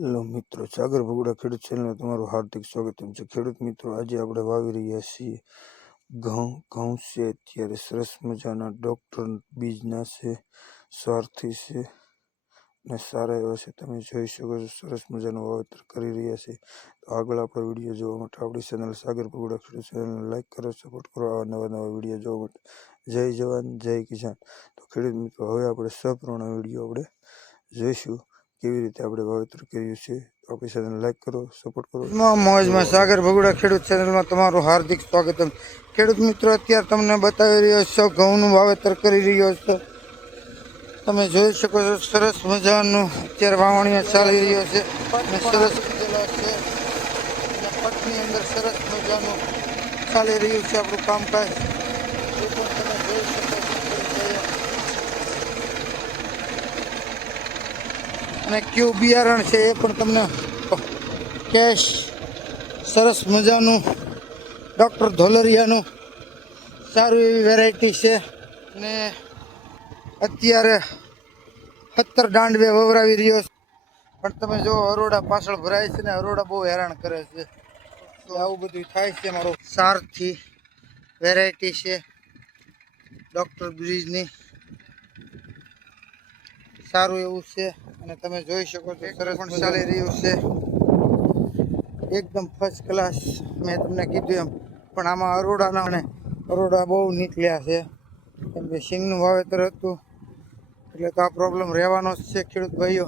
Hello મિત્રો, સાગર ભગુડા ખેડૂત ચેનલમાં તમારું હાર્દિક સ્વાગત છે. ખેડૂત મિત્રો, આજે આપણે વાવી રહ્યા છીએ ઘઉં છે. અત્યારે સરસ મજાના ડૉક્ટર બીજના છે, સ્વાર્થી છે ને સારા એવા છે. તમે જોઈ શકો છો, સરસ મજાનું વાવેતર કરી રહ્યા છે. તો આગળ આપણો વિડીયો જોવા માટે આપણી ચેનલ સાગર ભગુડા ખેડૂત ચેનલને લાઈક કરો, સપોર્ટ કરો. આવા નવા વિડીયો જોવા માટે જય જવાન જય કિસાન. તો ખેડૂત મિત્રો, હવે આપણે સંપૂર્ણ વિડીયો આપણે જોઈશું કેવી રીતે આપણે વાવેતર કર્યું છે. તો આપણી ચેનલ લાઈક કરો, સપોર્ટ કરો. મોજમાં સાગર ભગુડા ખેડૂત ચેનલમાં તમારું હાર્દિક સ્વાગત. ખેડૂત મિત્રો, અત્યારે તમને બતાવી રહ્યો છો ઘઉંનું વાવેતર કરી રહ્યો છો. તમે જોઈ શકો છો, સરસ મજાનું અત્યારે વાવણીઓ ચાલી રહ્યો છે અને સરસ ઉગેલા છે. પટની અંદર સરસ મજાનું ચાલી રહ્યું છે આપણું કામકાજ. એ પણ તમે જોઈ શકો છો. અને કયું બિયારણ છે એ પણ તમને કેશ સરસ મજાનું ડૉક્ટર ધોલરિયાનું સારું એવી વેરાયટી છે. અને અત્યારે 17 દાંડવે વવરાવી રહ્યો છે. પણ તમે જો અરોડા પાછળ ભરાય છે ને, અરોડા બહુ હેરાન કરે છે. તો આવું બધું થાય છે. મારો સારથી વેરાયટી છે ડૉક્ટર બ્રિજની, સારું એવું છે. અને તમે જોઈ શકો છો, સરસ પણ ચાલી રહ્યું છે, એકદમ ફર્સ્ટ ક્લાસ. મેં તમને કીધું એમ, પણ આમાં અરોડા બહુ નીકળ્યા છે. કેમ કે સિંગનું વાવેતર હતું એટલે તો આ પ્રોબ્લેમ રહેવાનો જ છે. ખેડૂત ભાઈઓ,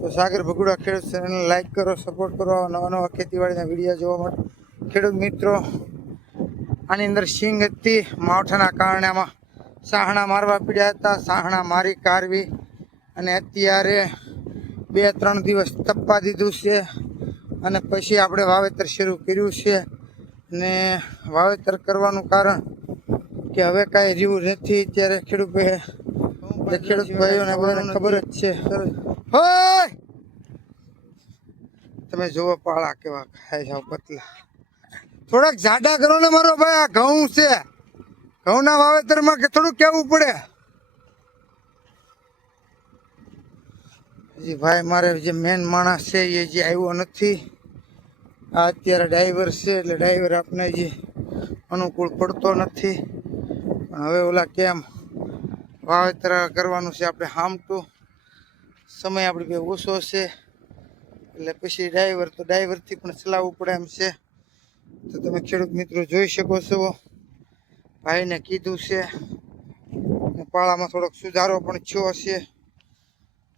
તો સાગર ભગુડા ખેડૂત ચેનલને લાઈક કરો, સપોર્ટ કરો. નવા ખેતીવાડીના વિડીયો જોવા માટે ખેડૂત મિત્રો, આની અંદર સિંગ હતી. માવઠાના કારણે આમાં સાહણા મારવા પડ્યા હતા. સાહણા મારી કાઢવી અને અત્યારે 2-3 દિવસ તપવા દીધું છે. અને પછી આપણે વાવેતર શરૂ કર્યું છે. ને વાવેતર કરવાનું કારણ કે હવે કાંઈ રહ્યું નથી અત્યારે. ખેડૂત ભાઈઓને બધાને ખબર જ છે. હોય તમે જોવો પાળા કેવા ખાય જાવ પતલા. થોડાક જાડા કરો ને મારો ભાઈ. આ ઘઉં છે, ઘઉંના વાવેતરમાં કે થોડુંક કેવું પડે. જી ભાઈ, મારે જે મેન માણસ છે એ જે આવ્યો નથી. આ અત્યારે ડ્રાઈવર છે, એટલે ડ્રાઈવર આપણે જે અનુકૂળ પડતો નથી. પણ હવે ઓલા કેમ વાવેતર કરવાનું છે આપણે હામટું, સમય આપણી પાસે ઓછો છે. એટલે પછી ડ્રાઈવરથી પણ ચલાવવું પડે એમ છે. તો તમે ખેડૂત મિત્રો જોઈ શકો છો, ભાઈને કીધું છે. પાળામાં થોડોક સુધારો પણ થયો છે.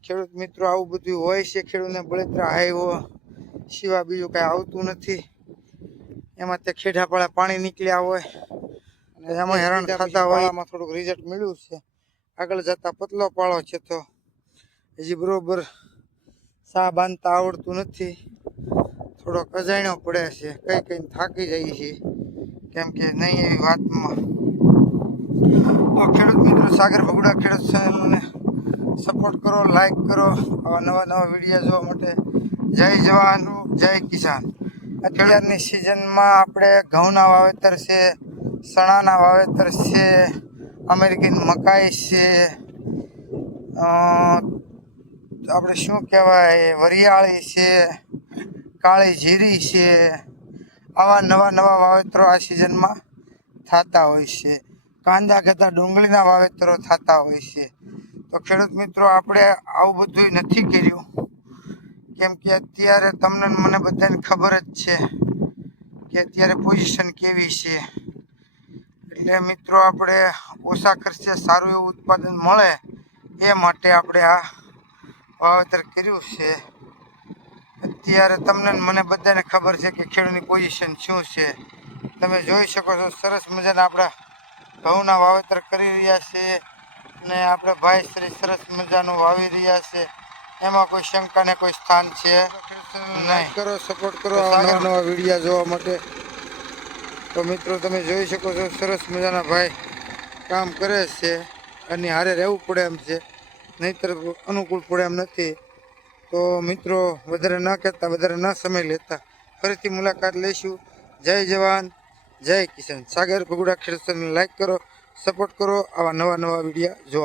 ખેડૂત મિત્રો, આવું બધું હોય છે. ખેડૂતને બળતરા આવ્યો સિવાય બીજું કાંઈ આવતું નથી. એમાં તે ખેડાપાળા પાણી નીકળ્યા હોય અને એમાં હેરાન થતા હોય. આમાં થોડુંક રિઝલ્ટ મળ્યું છે. આગળ જતા પતલો પાળો છે, તો હજી બરોબર સા બાંધતા આવડતું નથી. થોડોક અજાણ્યો પડે છે. કઈ થાકી જાય છે, કેમ કે નહીં એવી વાતમાં. તો ખેડૂત મિત્રો, સાગર ભગુડા ખેડૂત ચેનલને સપોર્ટ કરો, લાઈક કરો. આવા નવા વિડીયો જોવા માટે જય જવાન જય કિસાન. અત્યારની સિઝનમાં આપણે ઘઉંના વાવેતર છે, ચણાના વાવેતર છે, અમેરિકન મકાઈ છે, આપણે શું કહેવાય, વરિયાળી છે, કાળી જીરી છે. આવા નવા વાવેતરો આ સિઝનમાં થતા હોય છે. કાંદા કરતાં ડુંગળીના વાવેતરો થતા હોય છે. તો ખેડૂત મિત્રો, આપણે આવું બધું નથી કર્યું, કેમ કે અત્યારે તમને મને બધાને ખબર જ છે કે અત્યારે પોઝિશન કેવી છે. એટલે મિત્રો, આપણે ઓછા ખર્ચે સારું એવું ઉત્પાદન મળે એ માટે આપણે આ વાવેતર કર્યું છે. અત્યારે તમને મને બધાને ખબર છે કે ખેડૂતની પોઝિશન શું છે. તમે જોઈ શકો છો, સરસ મજાના આપણા ઘઉંના વાવેતર કરી રહ્યા છે. ને આપણે ભાઈ શ્રી સરસ મજાનું વાવી રહ્યા છે. એમાં કોઈ શંકાને કોઈ સ્થાન છે નહીં. કરો, સપોર્ટ કરો નવા વિડીયો જોવા માટે. તો મિત્રો, તમે જોઈ શકો છો, સરસ મજાના ભાઈ કામ કરે છે. અને હારે રહેવું પડે એમ છે, નહીંતર અનુકૂળ પડે એમ નથી. તો મિત્રો, વધારે ન કહેતા, વધારે ન સમય લેતા, ફરીથી મુલાકાત લઈશું. જય જવાન જય કિસાન. સાગર ભગુડા ખેડૂત ચેનલને લાઈક કરો, સપોર્ટ કરો. આવા નવા વિડીયો જોવા.